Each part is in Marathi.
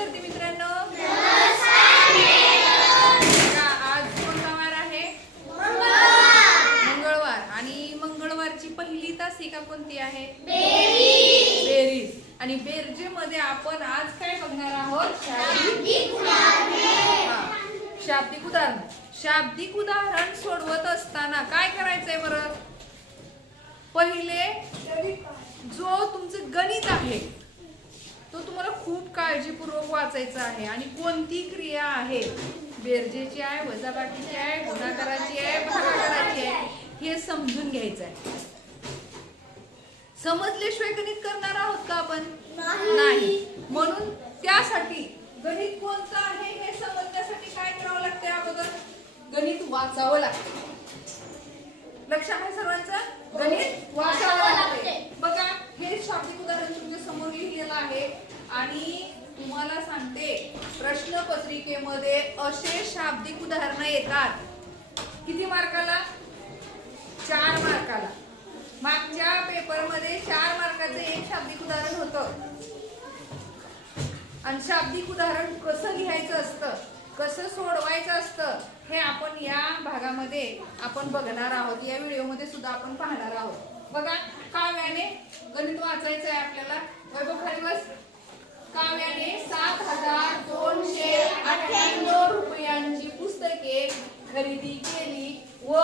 विद्यार्थी मित्रांनो. आज कोणता वार आहे. मंगळवार. आणि मंगळवारची पहिली तासिका कोणती आहे? बेरीज. आणि बेरजे मध्ये आपण आज काय बघणार आहोत? शाब्दिक उदाहरण. शाब्दिक उदाहरण सोडवत असताना काय करायचंय बरं? पहिले जो तुमचं गणित आहे काळजीपूर्वक वाचायचा आहे. आणि कोणती क्रिया आहे? बेरजेची आहे वजाबाकीची आहे गुणाकाराची आहे भागाकाराची आहे हे समजून घ्यायचं आहे. समजल्याशिवाय गणित करणार आहोत का आपण? नाही. म्हणून त्यासाठी गणित कोणतं आहे हे समजण्यासाठी काय करावं लागते अगोदर? गणित वाचावं लागतं लक्षात आहे सर्वांचं? गणित वाचावं लागते बघा हे शाब्दिक उदाहरण तुमच्यासमोर लिहिलेलं आहे. आणि तुम्हाला सांगते प्रश्न पत्रिकेमध्ये असे शाब्दिक उदाहरणं येतात. किती मार्काला? चार मार्काला. मागच्या पेपरमध्ये चार मार्काचं एक शाब्दिक उदाहरण होतं. आणि शाब्दिक उदाहरण कसं लिहायचं असतं कसं सोडवायचं असतं हे आपण या भागामध्ये आपण बघणार आहोत. या व्हिडिओमध्ये सुद्धा आपण पाहणार आहोत. बघा काव्याने गणित वाचायचं आहे आपल्याला. वैभव खाली बस. काव्याने सात हजार दोनशे अठ्ठ्याण्णव रुपयांची पुस्तके खरेदी केली व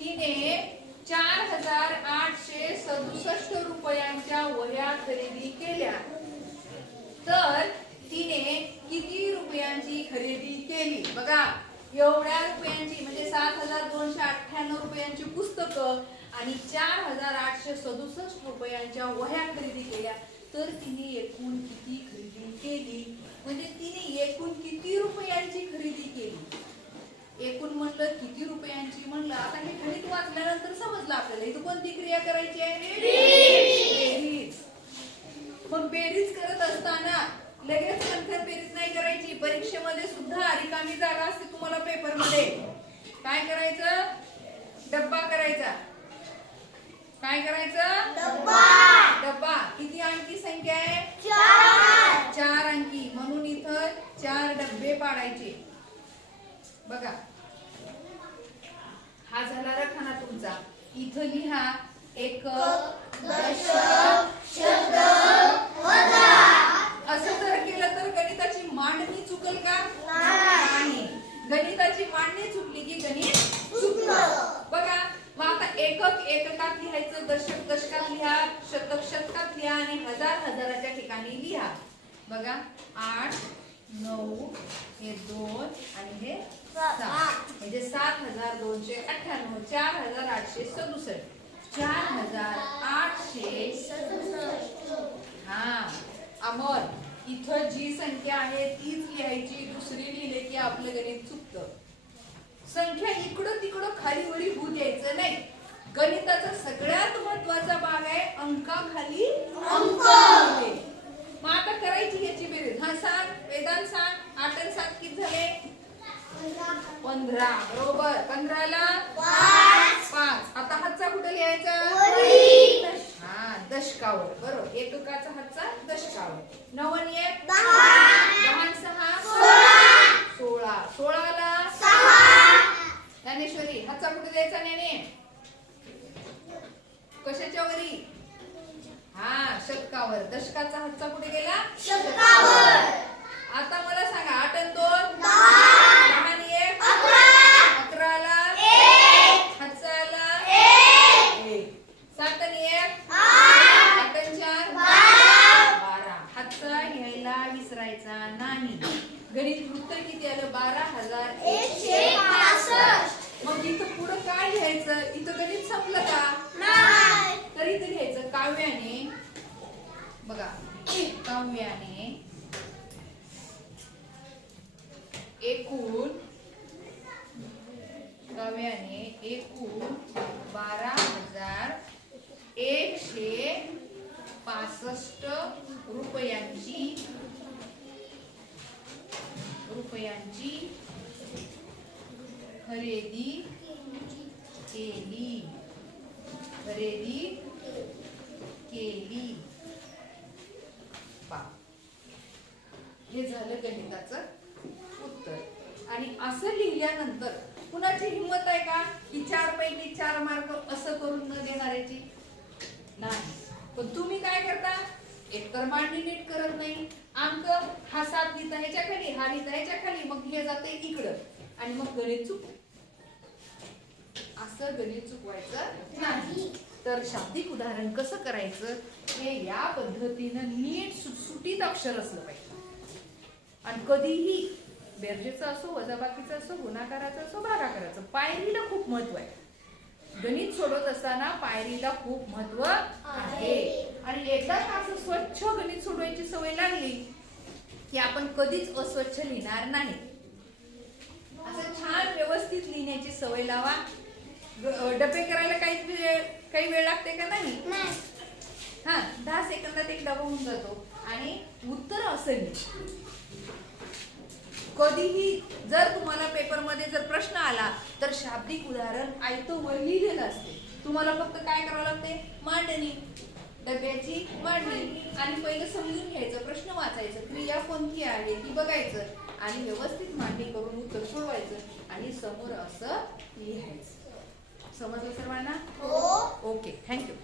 तिने चार हजार आठशे सदुसष्ट रुपयांच्या वह्या खरेदी केल्या. तर तिने किती रुपयांची खरेदी केली? बघा एवढ्या रुपयांची म्हणजे सात हजार दोनशे अठ्ठ्याण्णव रुपयांची पुस्तकं आणि चार हजार आठशे सदुसष्ट रुपयांच्या वह्या खरेदी केल्या. तर तिने एकूण किती खरेदी केली? म्हणजे तिने एकूण किती रुपयांची खरेदी केली? एकूण म्हणलं किती रुपयांची? म्हणलं आता हे खरेदी वाचल्यानंतर समजलं आपल्याला. इथं कोणती क्रिया करायची आहे? बेरीज. मग बेरीज करत असताना लगेच नंतर बेरीज नाही करायची. परीक्षेमध्ये सुद्धा रिकामी जागा असते तुम्हाला पेपरमध्ये काय करायचं? डब्बा करायचा. काय करायचं? डब्बा. किती अंकी संख्या आहे? चार. अंकी. म्हणून इथं चार डब्बे पाडायचे. बघा. हा झाला रखाना तुमचा. इथं लिहा. एक असं जर केलं तर गणिताची मांडणी चुकल का? नाही. गणिताची मांडणी चुकली की गणित चुकलं एकक एककात लिहायचं दशक दशकात लिहा शतक शतकात लिहा आणि हजार हजाराच्या ठिकाणी लिहा. बघा आठ नऊ हे दोन आणि हे सात. म्हणजे सात हजार दोनशे अठ्ठ्याण्णव चार हजार आठशे सदुसष्ट. चार हजार आठशे हा. अमर इथं जी संख्या आहे तीच लिहायची. दुसरी लिहिले की आपलं गणित चुकतं. संख्या इकडं तिकडं खाली वरी होऊ द्यायचं नाही. गणिताचा सगळ्यात महत्त्वाचा भाग आहे अंकाखाली अंक. मग आता करायची याची बेरीज. हा सांग वेदांत सांग आठ आणि सात किती झाले? पंधरा. बरोबर. पंधराला पाच. आता हातचा कुठे लिहायचा? हा दशकावर. बरोबर. एककाचा हातचा दशकावर. आणि एक. दहा. आणि सहा. सोळा. सोळाला ज्ञानेश्वरी. हातचा कुठे द्यायचा ज्ञाने कशाच्या वरी हा शतकावर. दशकाचा हातचा कुठे गेला? आता मला सांगा आठ आणि दोन? आणि एक? अकराला? हातचाला एक. सात आणि एक? आठ आणि चार? बारा. हातचा घ्यायला विसरायचा नाही. गणित उत्तर किती आलं? बारा हजार मग इथं पुढं काय लिहायचं? इथं गणित संपलं का? तर इथं लिहायचं काव्याने. बघा. काव्याने एकूण काव्याने एकूण बारा हजार एकशे पासष्ट रुपयांची रुपयांची खरेदी केली. खरेदी केली पा हे झालं गणिताचं उत्तर आणि असं लिहिल्यानंतर कुणाची हिंमत आहे का की चार पैकी चार मार्क असं करून न देणाऱ्याची? नाही. पण तुम्ही काय करता? एकतर मांडणी नीट करत नाही. अंक हा सात लिहिता ह्याच्या खाली हा लिहिता ह्याच्या खाली मग हे जाते इकडं. आणि मग गणित चुक. असं गणित चुकवायचं नाही. तर शाब्दिक उदाहरण कसं करायचं? हे या पद्धतीनं नीट सुटसुटीत अक्षर असलं पाहिजे. आणि कधीही बेरजेचं असो वजाबाकीचं असो गुणाकाराचं असो भागाकाराचं. पायरीला खूप महत्त्व आहे. गणित सोडवत असताना पायरीला खूप महत्त्व आहे. आणि एकदा का असं स्वच्छ गणित सोडवायची सवय लागली की आपण कधीच अस्वच्छ लिहिणार नाही. असं छान व्यवस्थित लिहिण्याची सवय लावा. डबे करायला काही वेळ काही वेळ लागते का नाही. हा दहा सेकंदात एक डबा होऊन जातो. आणि उत्तर असं लिहा. कधीही जर तुम्हाला पेपरमध्ये जर प्रश्न आला तर शाब्दिक उदाहरण आयतं वर लिहिलेलं असते. तुम्हाला फक्त काय करावं लागते? मांडणी. डब्याची मांडणी. आणि पहिलं समजून घ्यायचं प्रश्न वाचायचं क्रिया कोणती आहे ती बघायचं आणि व्यवस्थित मांडणी करून उत्तर सोडवायचं आणि समोर असं लिहायचं. समजलं सर्वांना? Okay thank you.